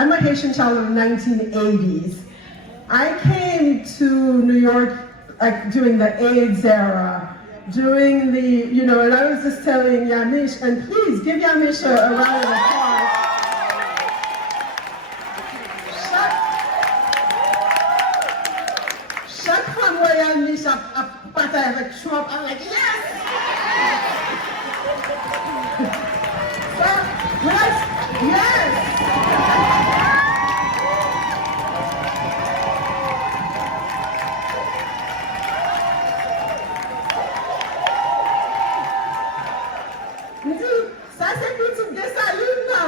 I'm a Haitian child of the 1980s. I came to New York like during the AIDS era, during the, and I was just telling Yamish, and please give Yamish a round of applause. Chaque fois que Yamish a parlé avec Trump, I'm like, yes! Yes! Ça c'est pour tout des saluts, non?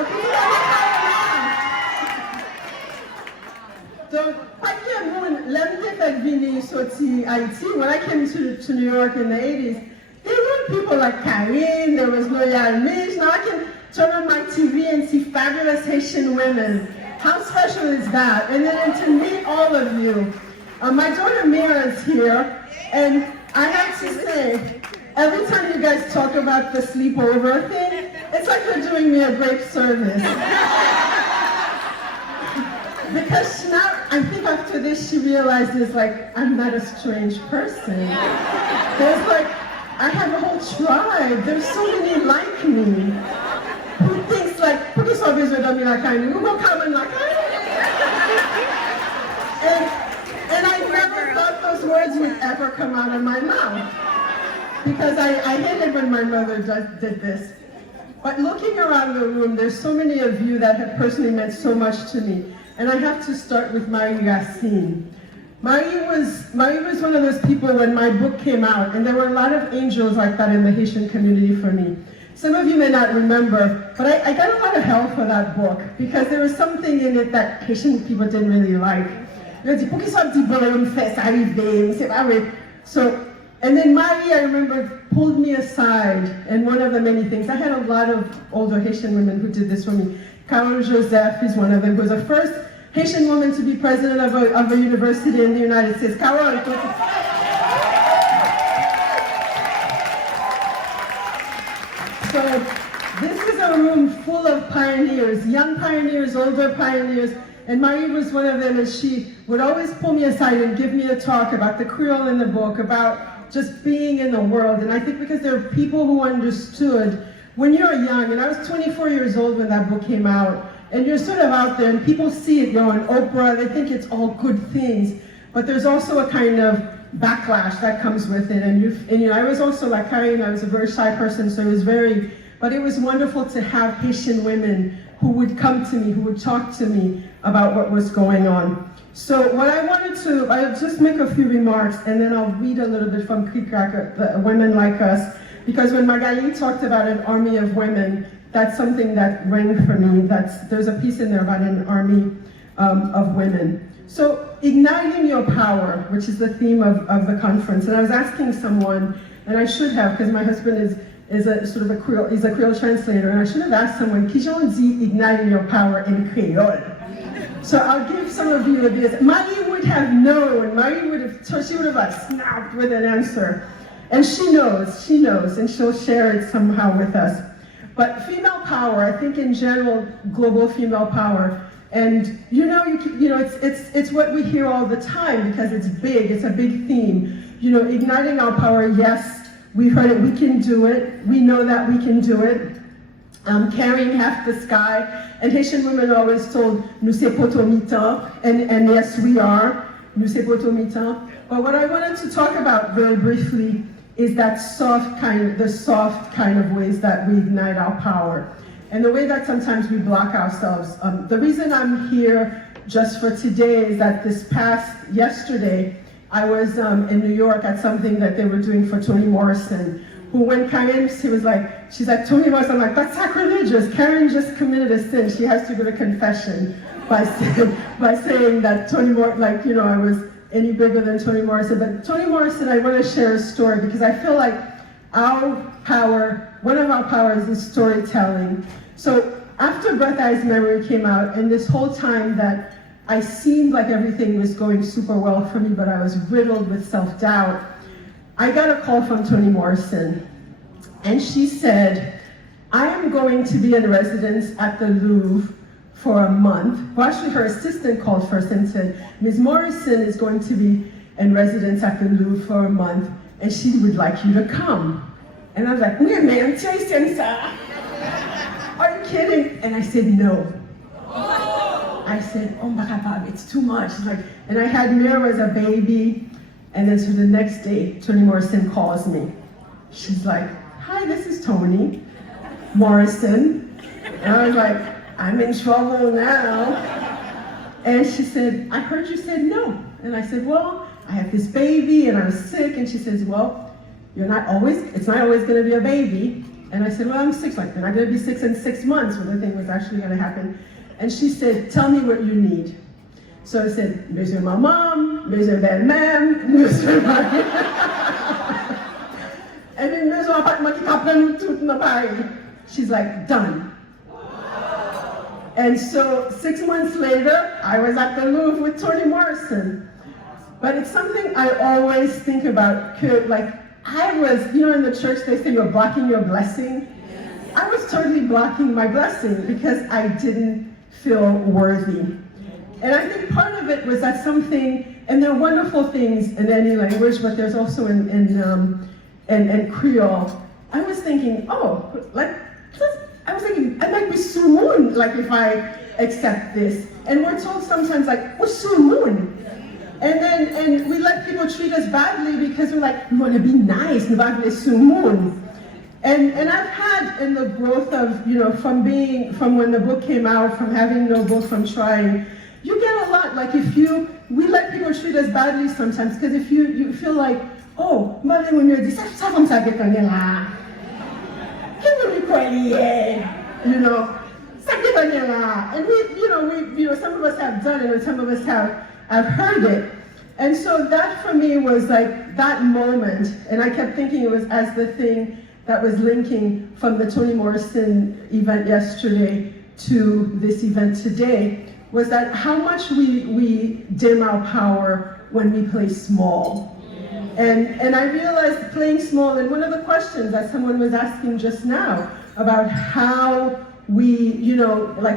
Donc, pas que mon, l'homme qui fait venir sortir Haïti, when I came to New York in the 80s, there were people like Karine, there was Loyal Mish. Now I can turn on my TV and see fabulous Haitian women. How special is that? And then to meet all of you. My daughter Mira is here, and I have to say, every time you guys talk about the sleepover thing, it's like you're doing me a great service. Because now, I think after this she realizes, like, I'm not a strange person. There's like, I have a whole tribe. There's so many like me. Who thinks like, who is always with me like I do? Who will come and like I And I never thought those words would ever come out of my mouth. Because I hated when my mother did this. But looking around the room, there's so many of you that have personally meant so much to me. And I have to start with Marie Racine. Marie was one of those people when my book came out, and there were a lot of angels like that in the Haitian community for me. Some of you may not remember, but I got a lot of hell for that book because there was something in it that Haitian people didn't really like. So, and then Marie, I remember, pulled me aside, and one of the many things, I had a lot of older Haitian women who did this for me. Carol Joseph is one of them, who was the first Haitian woman to be president of a university in the United States. Carol. So this is a room full of pioneers, young pioneers, older pioneers, and Marie was one of them, and she would always pull me aside and give me a talk about the Creole in the book, about just being in the world. And I think because there are people who understood, when you're young, and I was 24 years old when that book came out, and you're sort of out there, and people see it, you're on Oprah, they think it's all good things, but there's also a kind of backlash that comes with it. And I was also like Karine, I was a very shy person, so but it was wonderful to have Haitian women who would come to me, who would talk to me about what was going on. So what I'll just make a few remarks, and then I'll read a little bit from Kikrak, the Women Like Us, because when Magali talked about an army of women, that's something that rang for me. There's a piece in there about an army of women. So igniting your power, which is the theme of the conference. And I was asking someone, and I should have, because my husband is a sort of a Creole, he's a Creole translator, and I should have asked someone, qui j'en dit igniting your power in Creole? So I'll give some of you this. Marie would have known, she would have snapped with an answer. And she knows, and she'll share it somehow with us. But female power, I think in general, global female power, and it's what we hear all the time because it's big, it's a big theme. Igniting our power, yes, we heard it, we can do it, we know that we can do it. Carrying half the sky, and Haitian women are always told, nous c'est potomita, and yes, we are, nous c'est potomita. But what I wanted to talk about very briefly is the soft kind of ways that we ignite our power. And the way that sometimes we block ourselves. The reason I'm here just for today is that yesterday, I was in New York at something that they were doing for Toni Morrison, who when Karen, she's like, Toni Morrison, I'm like, that's sacrilegious. Karen just committed a sin. She has to go to confession by saying that Toni Morrison, I was any bigger than Toni Morrison. But Toni Morrison, I want to share a story because I feel like one of our powers is storytelling. So after Breath Eyes Memory came out, and this whole time that I seemed like everything was going super well for me, but I was riddled with self-doubt, I got a call from Toni Morrison, and she said, I am going to be in residence at the Louvre for a month. Well, actually, her assistant called first and said, Ms. Morrison is going to be in residence at the Louvre for a month, and she would like you to come. And I was like, wait a minute, are you kidding? And I said, no. I said, oh my God, it's too much. Like, and I had Mira as a baby, and then so the next day, Toni Morrison calls me. She's like, hi, this is Toni Morrison. And I was like, I'm in trouble now. And she said, I heard you said no. And I said, well, I have this baby and I'm sick. And she says, well, it's not always gonna be a baby. And I said, well, I'm 6, like, they're not gonna be 6 in 6 months when the thing was actually gonna happen. And she said, tell me what you need. So I said, Monsieur ma mom, Monsieur belle-mère, Monsieur mari. And then Monsieur appartement qui comprend tout dans Paris. She's like, done. And so 6 months later, I was at the Louvre with Toni Morrison. But it's something I always think about, like, I was, in the church they say you're blocking your blessing. I was totally blocking my blessing because I didn't feel worthy. And I think part of it was that something, and there are wonderful things in any language, but there's also in Creole. I was thinking, I might be sumoon, like if I accept this. And we're told sometimes like, we're sumoon. And we let people treat us badly because we're like, we want to be nice, we want to be sumoon. And I've had in the growth of, from when the book came out, from having no book, from trying, you get a lot. Like we let people treat us badly sometimes, because if you feel like, oh, when you're this, ça comme ça que t'en es là. And some of us have done it, and some of us have heard it. And so that for me was like that moment, and I kept thinking it was as the thing that was linking from the Toni Morrison event yesterday to this event today, was that how much we dim our power when we play small. And I realized playing small, and one of the questions that someone was asking just now about how we,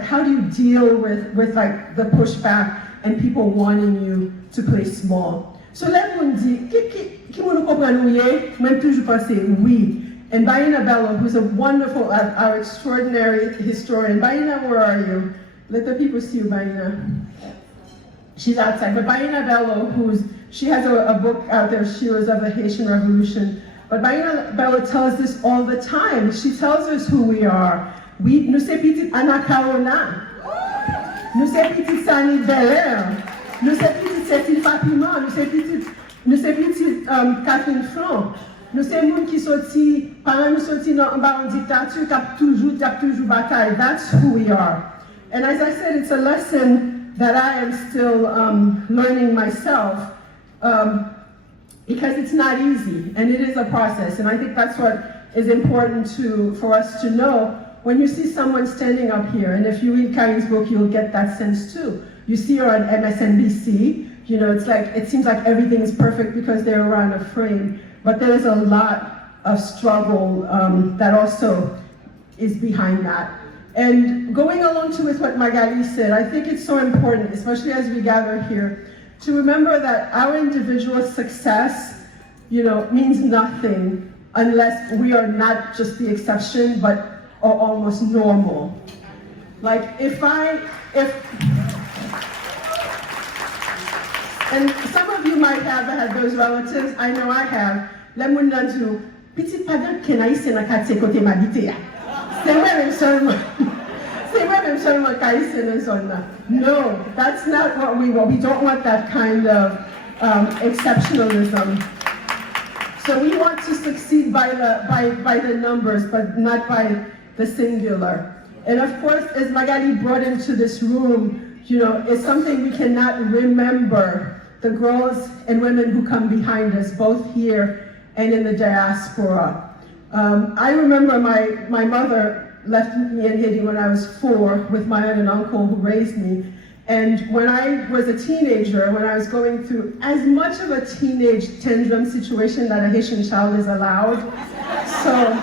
how do you deal with like the pushback and people wanting you to play small. So let me dit, qui nous comprend même toujours penser oui. And Baina Bello, who's a wonderful, our extraordinary historian. Baina, where are you? Let the people see you, Baina. She's outside. But Baina Bello, she has a book out there, Shearers of the Haitian Revolution. But Baina Bello tells this all the time. She tells us who we are. Nous sommes petites Anna Carona. Nous sommes petites Sani Belair. Nous sommes petites Cécile Papillon. Nous sommes petites Catherine Franc. Nous sommes gens qui sorti, pendant nous sorti dans une dictature, qui a toujours bataille. That's who we are. And as I said, it's a lesson that I am still learning myself, because it's not easy, and it is a process. And I think that's what is important for us to know. When you see someone standing up here, and if you read Karin's book, you'll get that sense too. You see her on MSNBC, it's like, it seems like everything is perfect because they're around a frame, but there is a lot of struggle that also is behind that. And going along to with what Magali said, I think it's so important, especially as we gather here, to remember that our individual success, means nothing unless we are not just the exception, but are almost normal. Like and some of you might have had those relatives, I know I have. Les moun nan di, petite padre kenaïse na kate kote m'habite ya. C'est vrai même seulement kaïse nan zone na. No, that's not what we want. We don't want that kind of exceptionalism. So we want to succeed by the numbers, but not by the singular. And of course, as Magali brought into this room, it's something we cannot remember the girls and women who come behind us, both here and in the diaspora. I remember my mother left me in Haiti when I was 4 with my aunt and uncle who raised me. And when I was a teenager, when I was going through as much of a teenage tantrum situation that a Haitian child is allowed, so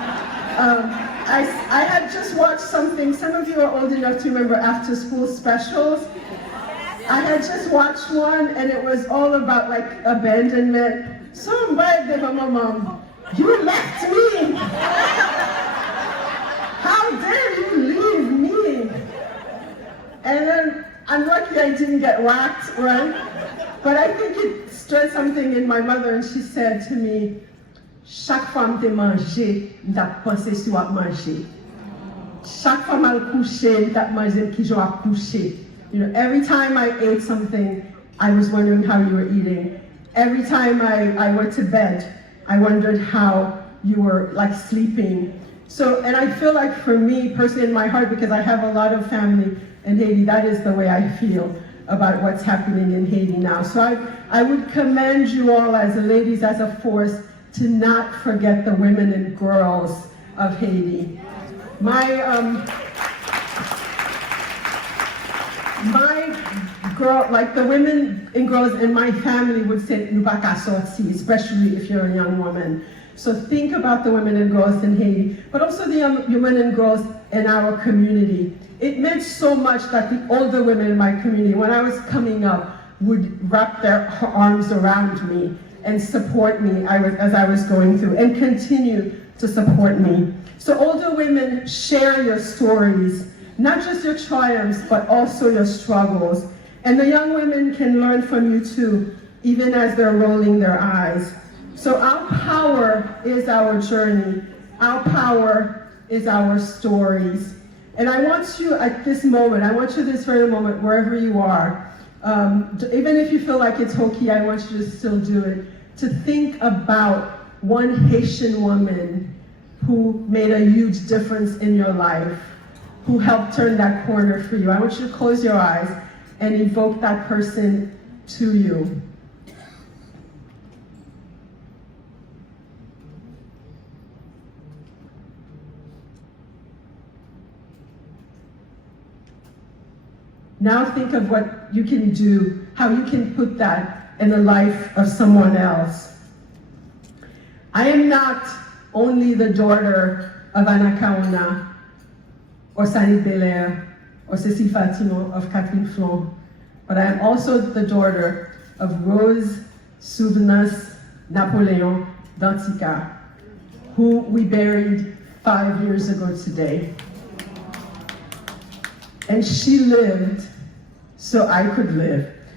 I had just watched something, some of you are old enough to remember after school specials. I had just watched one and it was all about like abandonment. Somebody gave my mom, you left me! How dare you leave me? And then I'm lucky I didn't get whacked, right? But I think it stirred something in my mother and she said to me, chaque fois que je mange, je pense sur manger. Chaque fois que je couche, je mange qui je coucher. You know, every time I ate something, I was wondering how you were eating. Every time I went to bed, I wondered how you were like sleeping. So, and I feel like for me personally in my heart, because I have a lot of family in Haiti, that is the way I feel about what's happening in Haiti now. So I would commend you all as ladies, as a force, to not forget the women and girls of Haiti. My girl, like the women and girls in my family would say, "Nou pa ka sorti," especially if you're a young woman. So think about the women and girls in Haiti, but also the young women and girls in our community. It meant so much that the older women in my community, when I was coming up, would wrap their arms around me and support me as I was going through, and continue to support me. So older women, share your stories, not just your triumphs, but also your struggles. And the young women can learn from you too, even as they're rolling their eyes. So our power is our journey. Our power is our stories. And I want you at this moment, I want you this very moment, wherever you are, even if you feel like it's hokey, I want you to still do it, to think about one Haitian woman who made a huge difference in your life, who helped turn that corner for you. I want you to close your eyes and evoke that person to you. Now think of what you can do, how you can put that in the life of someone else. I am not only the daughter of Anna Kaona, or Sanit Belair, or Cécile Fatimo of Catherine Flon, but I am also the daughter of Rose Souvenas Napoleon Danticat, who we buried 5 years ago today. And she lived so I could live.